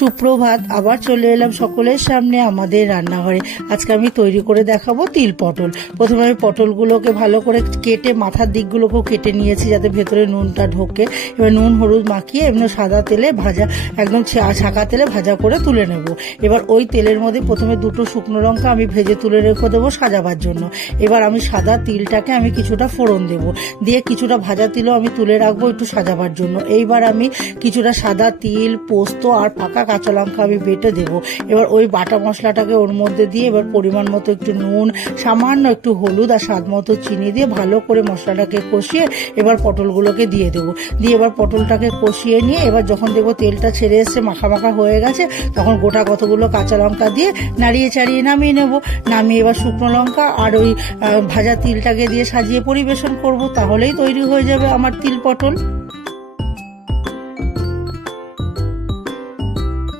সুপ্রভাত, আবার চলে এলাম সকলের সামনে আমাদের রান্নাঘরে। আজকে আমি তৈরি করে দেখাবো তিল পটল। প্রথমে আমি পটলগুলোকে ভালো করে কেটে মাথার দিকগুলোকেও কেটে নিয়েছি যাতে ভেতরে নুনটা ঢোকে। এবার নুন হলুদ মাখিয়ে এমনি সাদা তেলে ভাজা, একদম ছাকা তেলে ভাজা করে তুলে নেব। এবার ওই তেলের মধ্যে প্রথমে দুটো শুকনো লঙ্কা আমি ভেজে তুলে রেখে দেবো সাজাবার জন্য। এবার আমি সাদা তিলটাকে আমি কিছুটা ফোড়ন দেব, দিয়ে কিছুটা ভাজা তিলও আমি তুলে রাখবো একটু সাজাবার জন্য। এইবার আমি কিছুটা সাদা তিল, পোস্ত আর পাকা কাঁচা লঙ্কা আমি বেটে দেবো। এবার ওই বাটা মশলাটাকে ওর মধ্যে দিয়ে এবার পরিমাণ মতো একটু নুন, সামান্য একটু হলুদ আর স্বাদ মতো চিনি দিয়ে ভালো করে মশলাটাকে কষিয়ে এবার পটলগুলোকে দিয়ে দেবো। দিয়ে এবার পটলটাকে কষিয়ে নিয়ে এবার যখন দেখবো তেলটা ছেড়ে এসছে, মাখা মাখা হয়ে গেছে, তখন গোটা কতগুলো কাঁচা লঙ্কা দিয়ে নাড়িয়ে চাড়িয়ে নামিয়ে নেব। নামিয়ে এবার শুকনো লঙ্কা আর ওই ভাজা তিলটাকে দিয়ে সাজিয়ে পরিবেশন করব। তাহলেই তৈরি হয়ে যাবে আমার তিল পটল।